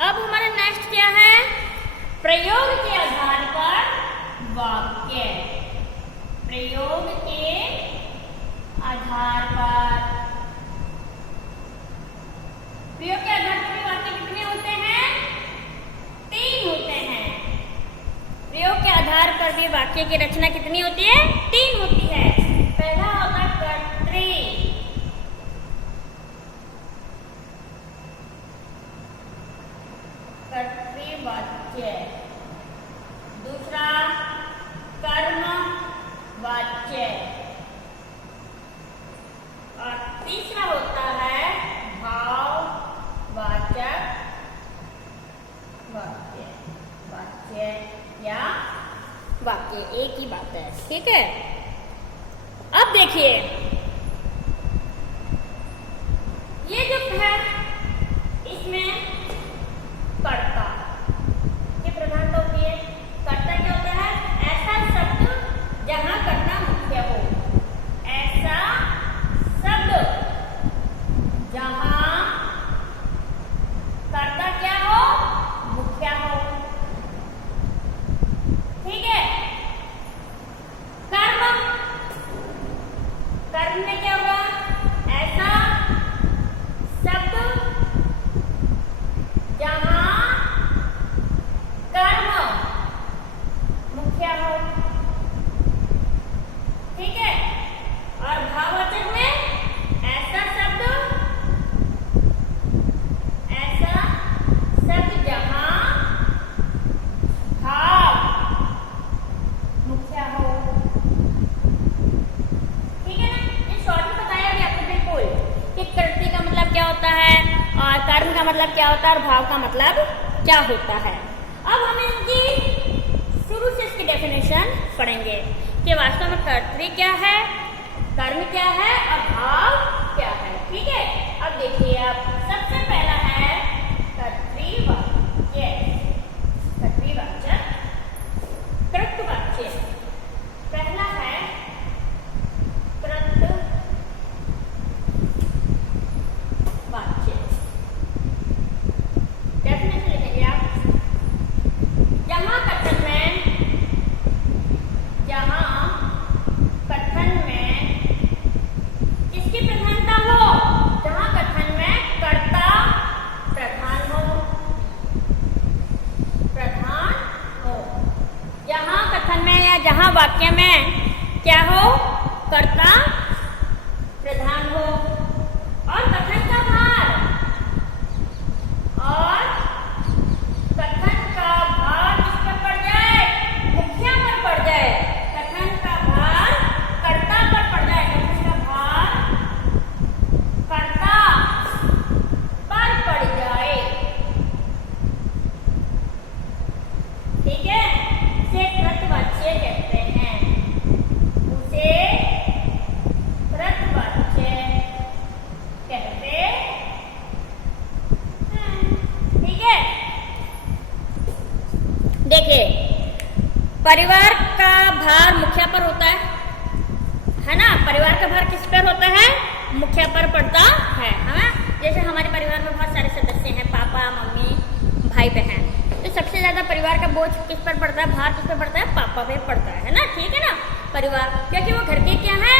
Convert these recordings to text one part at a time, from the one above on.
अब हमारा नेक्स्ट क्या है? प्रयोग के आधार पर वाक्य। प्रयोग के आधार पर, प्रयोग के आधार पर वाक्य कितने होते हैं? 3 होते हैं। प्रयोग के आधार पर भी वाक्य की रचना कितनी होती है? 3 होती है। पहला होता कर्तृ, कर्तृवाच्य। दूसरा कर्मवाच्य। और तीसरा होता है भाववाचक वाक्य। वाक्य या वाक्य एक ही बात है, ठीक है। अब देखिए ये जो है इसमें कर्ता की प्रधानता होती है। कर्ता क्या होता है? ऐसा शब्द जहां कर्ता मुख्य हो। ऐसा शब्द जहां कर्ता क्या हो? मुख्य हो, ठीक है। कर्म, कर्म में क्या होगा? ऐसा शब्द जहां कर्म मुख्य हो, ठीक है। और भाववाचक में ऐसा शब्द जहां भाव मुख्य हो, ठीक है ना। ये शॉर्ट में बताया गया आपको बिल्कुल कि कृति का मतलब क्या होता है और कर्म का मतलब क्या होता है और भाव का मतलब क्या होता है। अब हम इनकी शुरू से इसकी डेफिनेशन पढ़ेंगे कि वास्तव में कर्तृ क्या है, कर्म क्या है और भाव क्या है, ठीक है। अब देखिए, आप सबसे पहला है कर्तृवाच्य। कर्तृवाचक, कृतवाच्य। पहला है कृतवाच्य। डेफिनेशन लिखेंगे आप। जहां कथन में किसकी प्रधानता हो? जहां कथन में कर्ता प्रधान हो। जहां कथन में या जहां वाक्य में क्या हो? कर्ता प्रधान हो। और कथन का भार, और कथन का भार किस पर पड़ जाए? मुख्य पर पड़ जाए। कथन का भार कर्ता पर पड़ जाए। कथन का भार कर्ता पर पड़ जाए, ठीक है। इसे कृतवाच्य कहते हैं। उसे कृतवाच्य कहते हैं, ठीक है। देखिए, परिवार का भार मुखिया पर होता है ना। परिवार का भार किस पर होता है? मुखिया पर पड़ता है, हाँ। जैसे हमारे परिवार में बहुत सारे सदस्य हैं, पापा, मम्मी, भाई, बहन। तो सबसे ज्यादा परिवार का बोझ किस पर पड़ता है? भार किस पर पड़ता है? पापा पे पड़ता है ना, ठीक है ना। परिवार, क्योंकि वो घर के क्या है?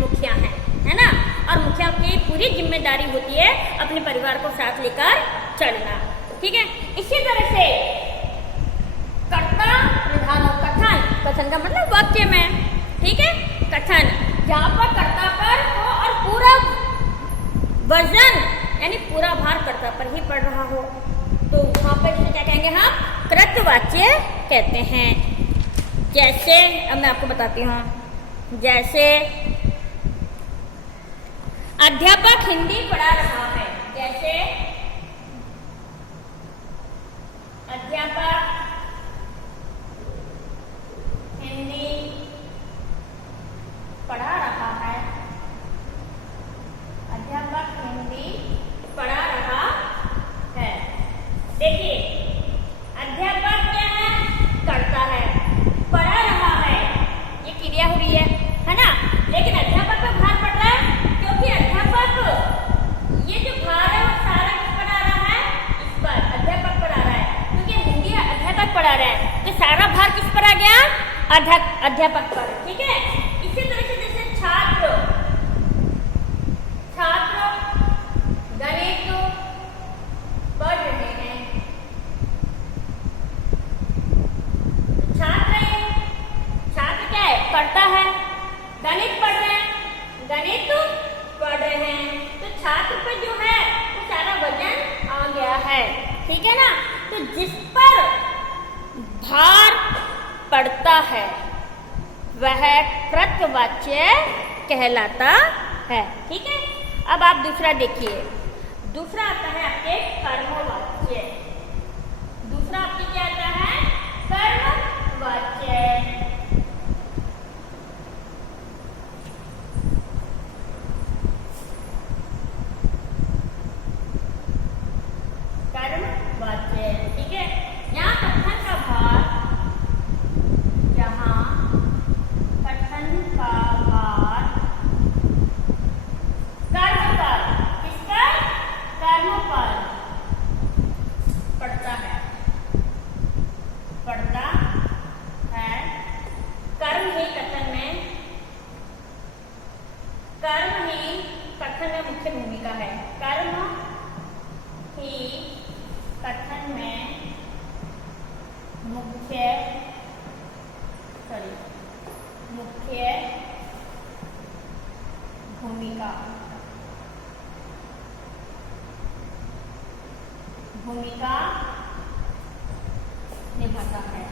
मुखिया है ना। और मुखिया की पूरी जिम्मेदारी होती है अपने परिवार को साथ लेकर चलना, ठीक है। इसी तरह से कर्ता प्रधान और कथन, कथन का मतलब वाक्य में, ठीक है। कथन जहां पर कर्ता पर हो और पूरा वजन यानी पूरा भार कर्ता पर ही पड़ रहा हो, तो वहां पर इसे क्या कहेंगे? हम कृतवाच्य कहते हैं। जैसे अब मैं आपको बताती हूँ, जैसे अध्यापक हिंदी पढ़ा रहा है। जैसे अध्यापक हिंदी पढ़ा रहा है। अध्यापक हिंदी पढ़ा रहा है। देखिए, अध्यापक क्या है? करता है। पढ़ा रहा है, ये क्रिया हुई है ना। लेकिन अध्यापक पर भार पड़ रहा है क्योंकि अध्यापक ये जो अध्यापक पर, ठीक है। इसी तरह से जैसे छात्र गणित पढ़ रहे हैं, छात्र क्या है, पढ़ता है। गणित पढ़ रहे हैं, गणित पढ़ रहे हैं, तो छात्र पर जो है वो सारा वजन आ गया है, ठीक है ना। तो जिस पर भार पड़ता है वह कृतवाच्य कहलाता है, ठीक है। अब आप दूसरा देखिए, दूसरा आता है आपके कर्मवाच्य। दूसरा आपके क्या आता है, कर्मवाच्य। कर्मवाच्य, ठीक है। यहाँ कथन का भार, यहाँ कथन का भार कर्म पर, किस पर, कर्म पर पड़ता है, कर्म ही कथन में मुख्य भूमिका है। कर्म ही कथन में मुख्य भूमिका निभाता है,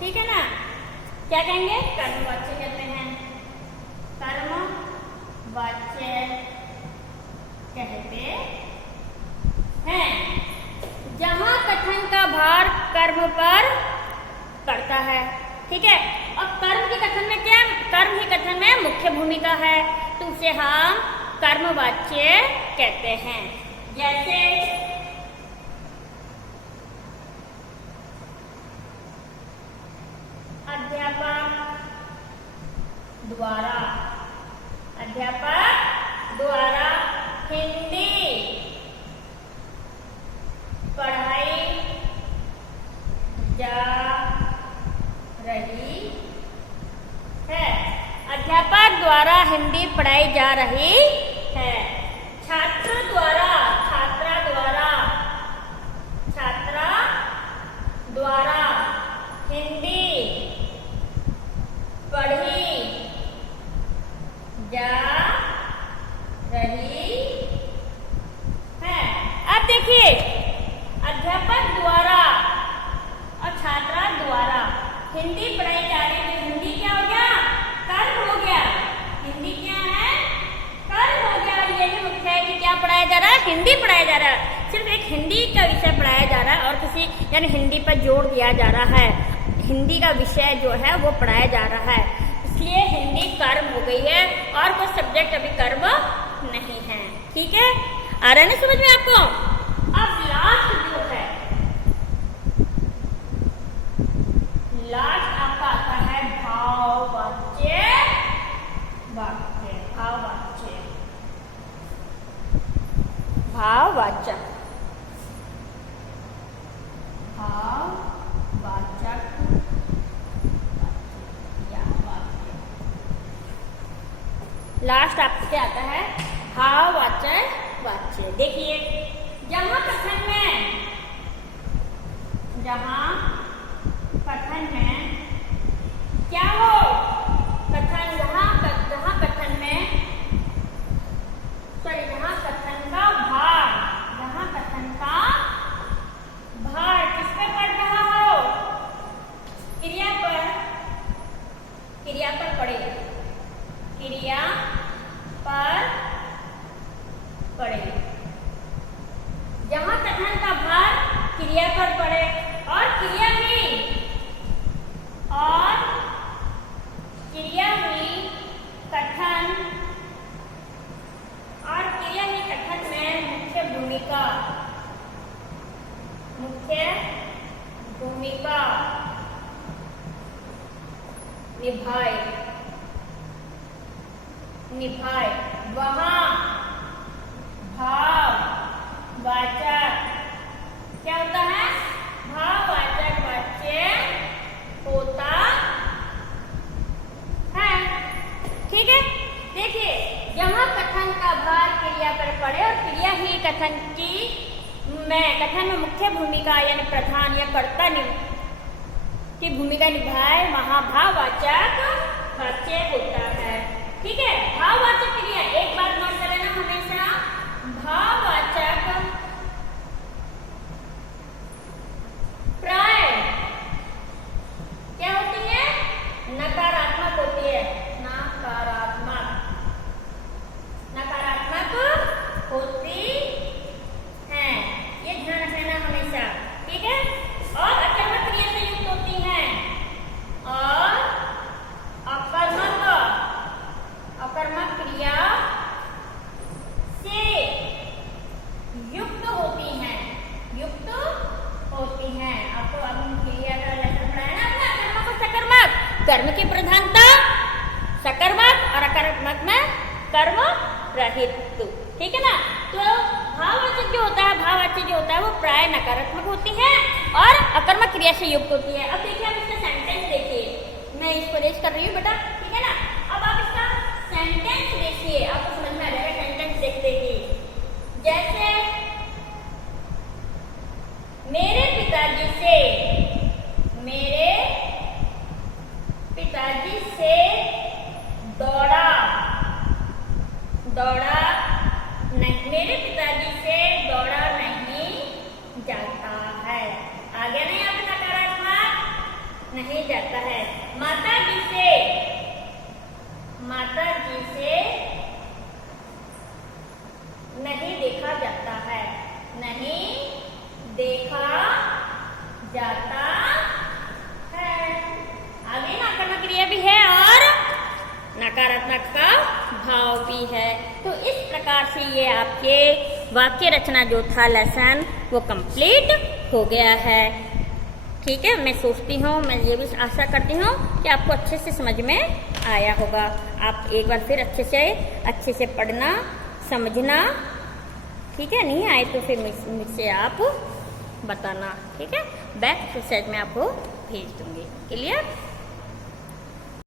ठीक है ना। क्या कहेंगे, कर्मवाच्य कहते हैं, कर्मवाच्य कहते हैं जहां कथन का भार कर्म पर पड़ता है, ठीक है। और कर्म ही कथन में मुख्य भूमिका है, तो उसे हम कर्मवाच्य कहते हैं। जैसे अध्यापक द्वारा हिंदी पढ़ाई जा रही है, अध्यापक द्वारा हिंदी पढ़ाई जा रही है। छात्रा द्वारा हिंदी पढ़ी जा रही है। अब देखिए, अध्यापक द्वारा और छात्रा द्वारा हिंदी पढ़ाई जा रही है, तो हिंदी क्या हो गया, कर्म हो गया। हिंदी क्या है, कर्म हो गया। यही मुख्य है कि क्या पढ़ाया जा रहा है, हिंदी पढ़ाया जा रहा है। सिर्फ एक हिंदी का विषय पढ़ाया जा रहा है और किसी यानी हिंदी पर जोर दिया जा रहा है, हिंदी का विषय जो है वो पढ़ाया जा रहा है, इसलिए हिंदी कर्म हो गई है और कोई सब्जेक्ट अभी कर्म नहीं है, ठीक है। आ रहा है ना समझ में आपको। अब लास्ट जो है, लास्ट आपका आता है भाववाच्य वाक्य। भाववाचक लास्ट आपसे आता है भाववाचक वाच्य। देखिए, जहां कथन में क्या हो, कथन जहां कथन का भार किस पे पड़ रहा हो, क्रिया पर पड़े, क्रिया पर पड़े। जहां कथन का भार क्रिया पर पड़े और क्रिया हुई कथन में मुख्य भूमिका निभाए वहां भाववाचक क्या ठीक है, देखिए यहाँ कथन का भार क्रिया पर पड़े और क्रिया ही कथन में मुख्य भूमिका यानी प्रधान या कर्ता की भूमिका निभाए, वहां भाववाचक वाच्य होता है। ठीक है, भाववाचक क्रिया एक बात नोट कर लेना हमेशा, भाववाचक प्राय क्या होती है, नकारात्मक होती है, नकारात्मक होती है, ये ध्यान रखना हमेशा। ठीक है, और अकर्मक क्रिया से युक्त होती है, और अकर्मक क्रिया से युक्त होती हैं, आपको अभी क्रिया का लेसन पढ़ाया ना अपना, कर्मक और सकर्मक, कर्म की प्रधानता सकर्मक और अकर्मक में कर्म रहित। ठीक है ना, तो भाववाचक जो होता है वो प्राय नकारात्मक होती है और अकर्मक क्रिया से युक्त होती है। अब देखिए, आप इसका सेंटेंस देखिए, मैं इसको रेज कर रही हूँ बेटा, ठीक है ना। अब आप इसका सेंटेंस देखिए, आपको समझ में आ जाएगा सेंटेंस देखते ही। जैसे मेरे पिताजी से दौड़ा नहीं, मेरे पिताजी से दौड़ा नहीं जाता है, आ गया नहीं आप नकारात्मक, नहीं जाता है। माताजी से नहीं देखा जाता है, नहीं देखा जाता है, आगे नकारात्मक क्रिया भी है और नकारात्मक का भाव भी है। तो इस प्रकार से ये आपके वाक्य रचना जो था लेसन वो कंप्लीट हो गया है। ठीक है, मैं सोचती हूँ, मैं ये भी आशा करती हूँ कि आपको अच्छे से समझ में आया होगा। आप एक बार फिर अच्छे से पढ़ना, समझना। ठीक है, नहीं आए तो फिर मुझसे आप बताना। ठीक है, बैक एक्सरसाइज में आपको भेज दूंगी। क्लियर?